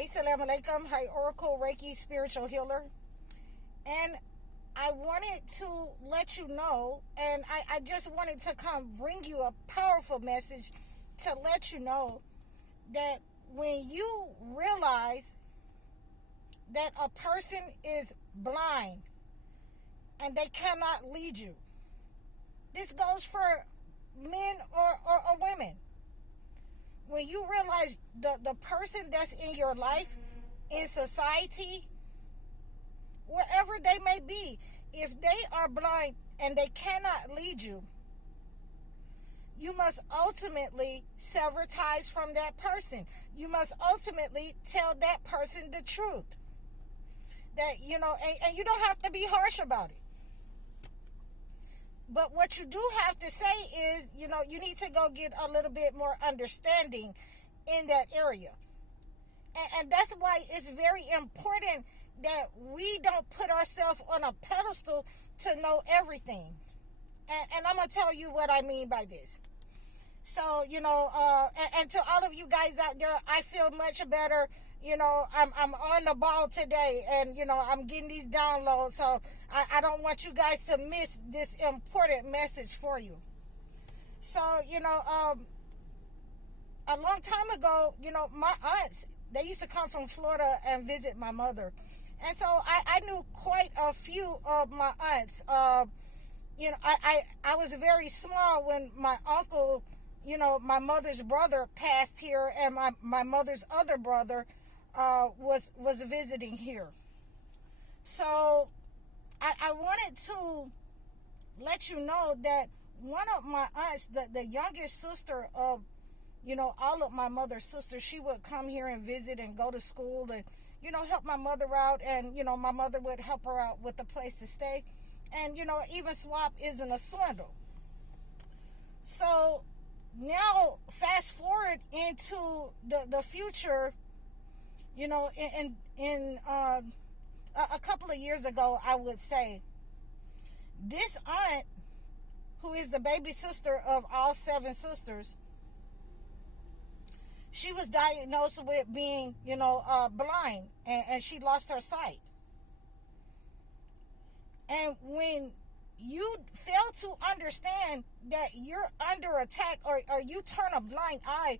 Assalamu alaikum. Hi, Oracle Reiki Spiritual Healer. And I wanted to let you know, and I just wanted to come bring you a powerful message to let you know that when you realize that a person is blind and they cannot lead you, this goes for men or women. When you realize the person that's in your life, in society, wherever they may be, if they are blind and they cannot lead you, you must ultimately sever ties from that person. You must ultimately tell that person the truth. That, and you don't have to be harsh about it. But what you do have to say is, you need to go get a little bit more understanding in that area. And that's why it's very important that we don't put ourselves on a pedestal to know everything. And I'm going to tell you what I mean by this. So, and to all of you guys out there, I feel much better. I'm on the ball today, and, I'm getting these downloads. So I don't want you guys to miss this important message for you. So, a long time ago, my aunts, they used to come from Florida and visit my mother. And so I knew quite a few of my aunts. I was very small when my uncle, my mother's brother passed here, and my mother's other brother was visiting here. So I wanted to let you know that one of my aunts, the youngest sister of, all of my mother's sisters, she would come here and visit and go to school and, help my mother out. And, my mother would help her out with a place to stay. And, even swap isn't a swindle. So now fast forward into the future, in a couple of years ago, I would say, this aunt, who is the baby sister of all 7 sisters, she was diagnosed with being, blind, and she lost her sight. And when you fail to understand that you're under attack, or you turn a blind eye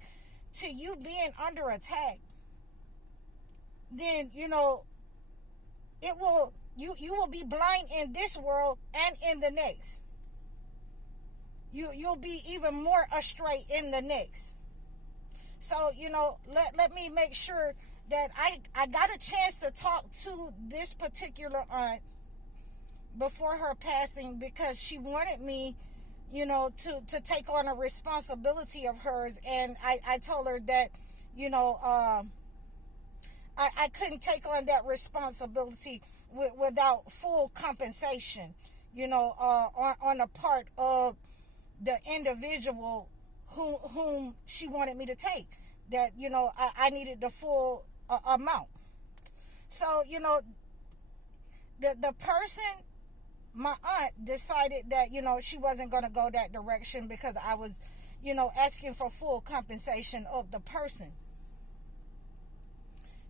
to you being under attack, then, you will be blind in this world and in the next. You'll be even more astray in the next. So, let me make sure that I got a chance to talk to this particular aunt before her passing, because she wanted me, to take on a responsibility of hers. And I told her that, I couldn't take on that responsibility without full compensation, on the part of the individual whom she wanted me to take. That, I needed the full amount. So, the person, my aunt, decided that, she wasn't going to go that direction because I was, asking for full compensation of the person.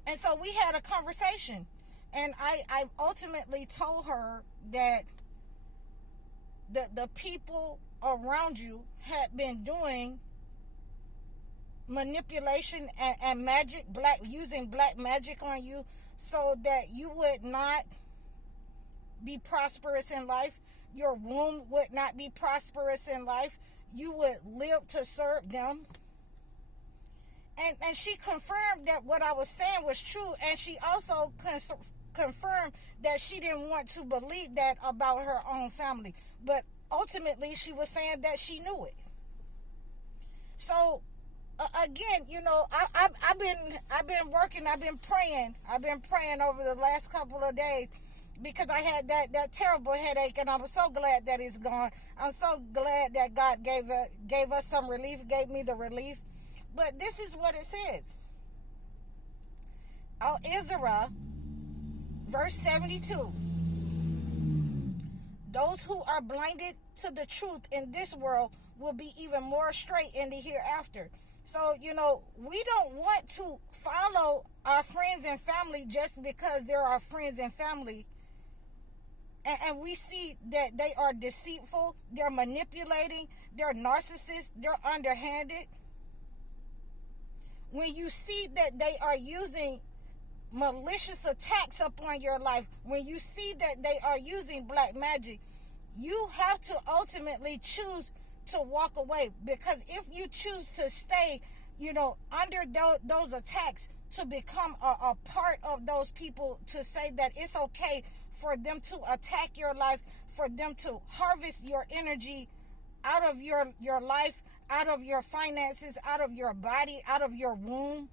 And so we had a conversation, and I ultimately told her that the people around you had been doing manipulation and magic, using black magic on you, so that you would not be prosperous in life. Your womb would not be prosperous in life. You would live to serve them. And she confirmed that what I was saying was true, and she also confirmed that she didn't want to believe that about her own family. But ultimately, she was saying that she knew it. So again, I've been working, I've been praying over the last couple of days, because I had that terrible headache, and I'm so glad that it's gone. I'm so glad that God gave us some relief, gave me the relief. But this is what it says. Al-Isra, verse 72. Those who are blinded to the truth in this world will be even more straight in the hereafter. So, we don't want to follow our friends and family just because they're our friends and family. And we see that they are deceitful, they're manipulating, they're narcissists, they're underhanded. When you see that they are using malicious attacks upon your life, when you see that they are using black magic, you have to ultimately choose to walk away. Because if you choose to stay, under those attacks, to become a part of those people, to say that it's okay for them to attack your life, for them to harvest your energy out of your life, out of your finances, out of your body, out of your womb.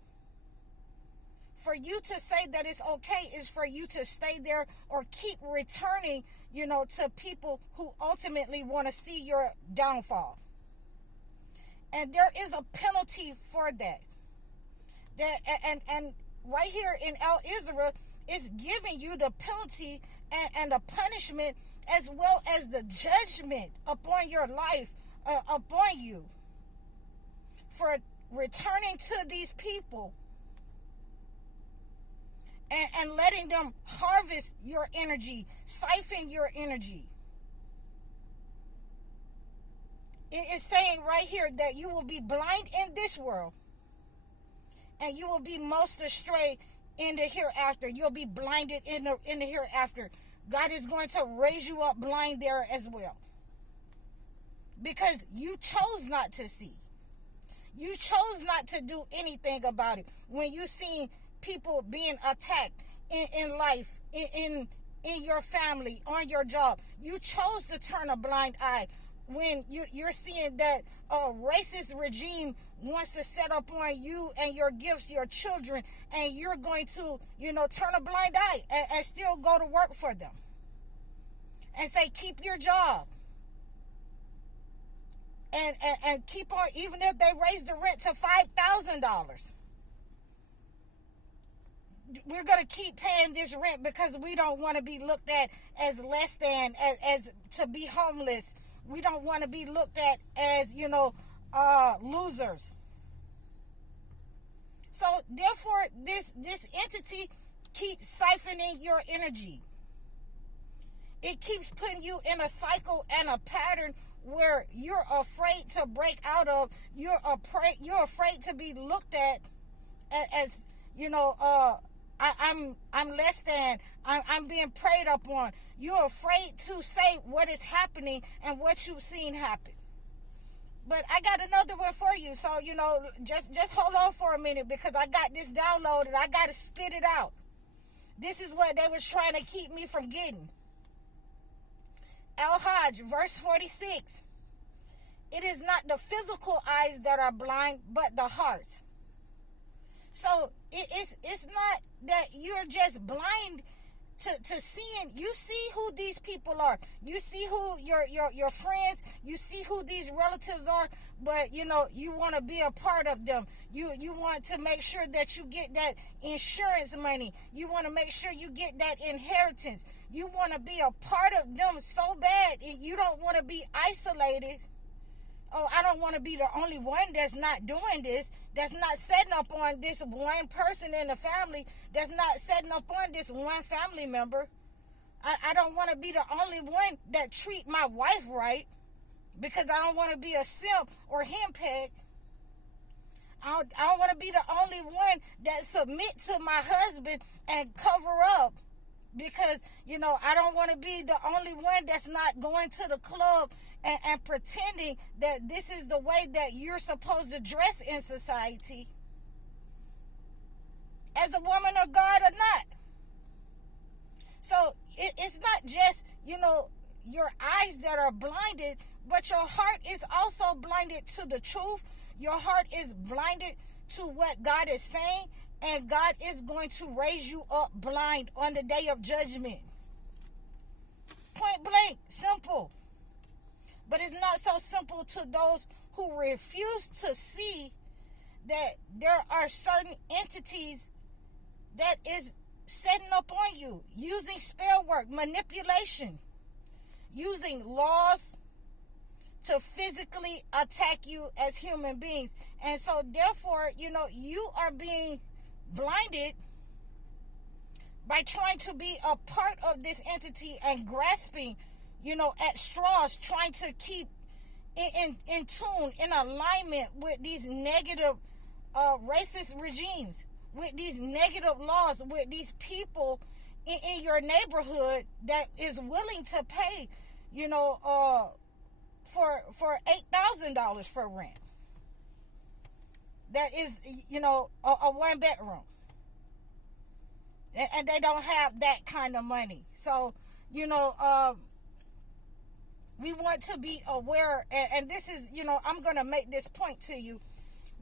For you to say that it's okay is for you to stay there or keep returning, to people who ultimately want to see your downfall. And there is a penalty for that. And right here in Al-Isra, it's giving you the penalty and the punishment, as well as the judgment upon your life, upon you, for returning to these people and letting them harvest your energy, siphon your energy. It is saying right here that you will be blind in this world, and you will be most astray in the hereafter. You'll be blinded in the hereafter. God is going to raise you up blind there as well, because you chose not to see. You chose not to do anything about it. When you see people being attacked in life, in your family, on your job, you chose to turn a blind eye. When you're seeing that a racist regime wants to set up on you and your gifts, your children, and you're going to, turn a blind eye and still go to work for them and say, keep your job. And keep on, even if they raise the rent to $5,000. We're going to keep paying this rent because we don't want to be looked at as less than, as to be homeless. We don't want to be looked at as, losers. So therefore, this entity keeps siphoning your energy. It keeps putting you in a cycle and a pattern where you're afraid to break out of. You're afraid to be looked at as, I'm less than. I'm being preyed upon. You're afraid to say what is happening and what you've seen happen. But I got another one for you. So, just hold on for a minute, because I got this downloaded. I got to spit it out. This is what they was trying to keep me from getting. Al-Hajj, verse 46. It is not the physical eyes that are blind, but the hearts. So it's not that you're just blind to seeing. You see who these people are. You see who your friends. You see who these relatives are. But you want to be a part of them. You want to make sure that you get that insurance money. You want to make sure you get that inheritance. You want to be a part of them so bad. You don't want to be isolated. Oh, I don't want to be the only one that's not doing this, that's not setting up on this one person in the family, that's not setting up on this one family member. I don't want to be the only one that treat my wife right, because I don't want to be a simp or henpecked. I don't want to be the only one that submit to my husband and cover up, because, I don't want to be the only one that's not going to the club and pretending that this is the way that you're supposed to dress in society, as a woman of God or not. So it's not just, your eyes that are blinded, but your heart is also blinded to the truth. Your heart is blinded to what God is saying, and God is going to raise you up blind on the day of judgment. Point blank, simple. But it's not so simple to those who refuse to see that there are certain entities that is setting up on you, using spell work, manipulation, using laws to physically attack you as human beings. And so therefore, you know, you are being blinded by trying to be a part of this entity and grasping, you know, at straws, trying to keep in tune, in alignment with these negative racist regimes, with these negative laws, with these people in your neighborhood that is willing to pay, you know, for $8,000 for rent. That is, you know, a one bedroom. And they don't have that kind of money. So, you know, we want to be aware, and this is, you know, I'm going to make this point to you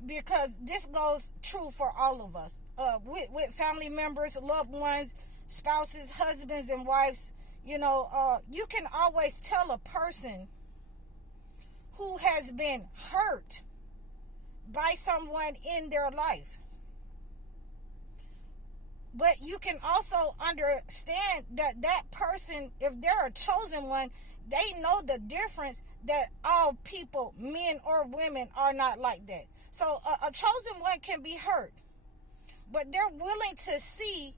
because this goes true for all of us. With family members, loved ones, spouses, husbands, and wives, you know, you can always tell a person who has been hurt by someone in their life. But you can also understand that that person, if they're a chosen one, they know the difference that all people, men or women, are not like that. So a chosen one can be hurt, but they're willing to see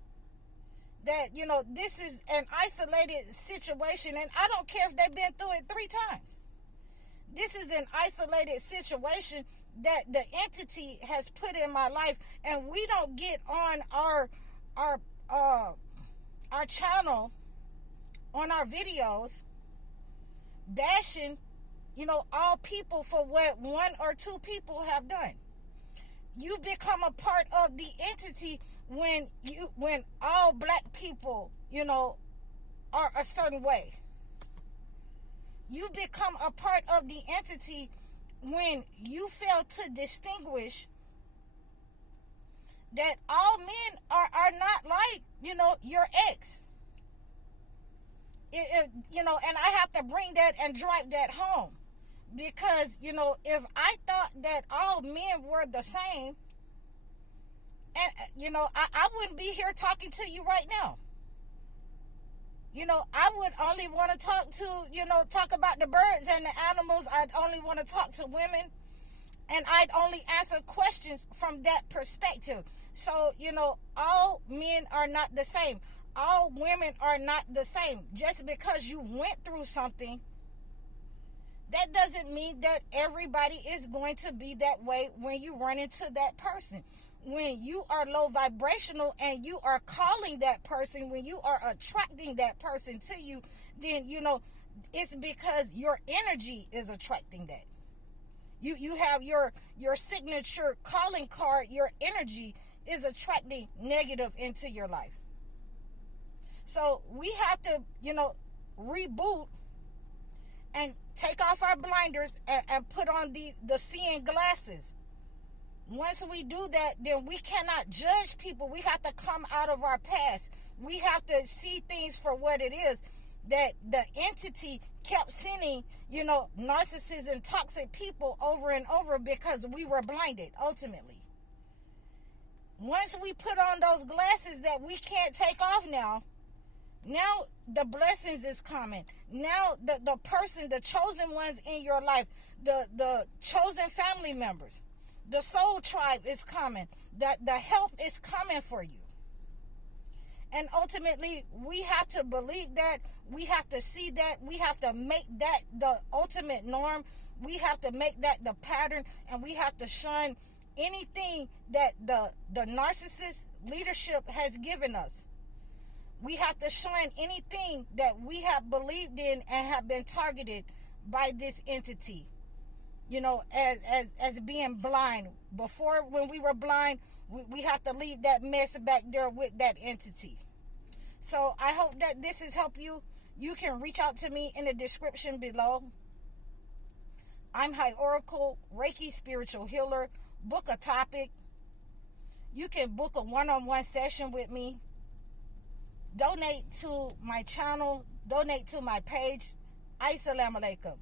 that, you know, this is an isolated situation, and I don't care if they've been through it 3 times. This is an isolated situation that the entity has put in my life, and we don't get on our channel, on our videos, bashing, you know, all people for what 1 or 2 people have done. You become a part of the entity when all black people, you know, are a certain way. You become a part of the entity when you fail to distinguish that all men are not like, you know, your ex. You know, and I have to bring that and drive that home. Because, you know, if I thought that all men were the same, and, you know, I wouldn't be here talking to you right now. You know, I would only want to talk about the birds and the animals. I'd only want to talk to women. And I'd only answer questions from that perspective. So, you know, all men are not the same. All women are not the same. Just because you went through something, that doesn't mean that everybody is going to be that way when you run into that person. When you are low vibrational and you are calling that person, when you are attracting that person to you, then, you know, it's because your energy is attracting that. You have your signature calling card. Your energy is attracting negative into your life. So we have to, you know, reboot and take off our blinders and put on the seeing glasses. Once we do that, then we cannot judge people. We have to come out of our past. We have to see things for what it is. That the entity kept sending, you know, narcissists and toxic people over and over because we were blinded, ultimately. Once we put on those glasses that we can't take off now the blessings is coming. Now the person, the chosen ones in your life, the chosen family members, the soul tribe is coming. That the help is coming for you. And ultimately, we have to believe that. We have to see that. We have to make that the ultimate norm. We have to make that the pattern. And we have to shun anything that the narcissist leadership has given us. We have to shun anything that we have believed in and have been targeted by this entity. You know, as being blind. Before, when we were blind, we have to leave that mess back there with that entity. So I hope that this has helped you. You can reach out to me in the description below. I'm High Oracle, Reiki Spiritual Healer. Book a topic. You can book a one-on-one session with me. Donate to my channel. Donate to my page. Assalamu alaikum.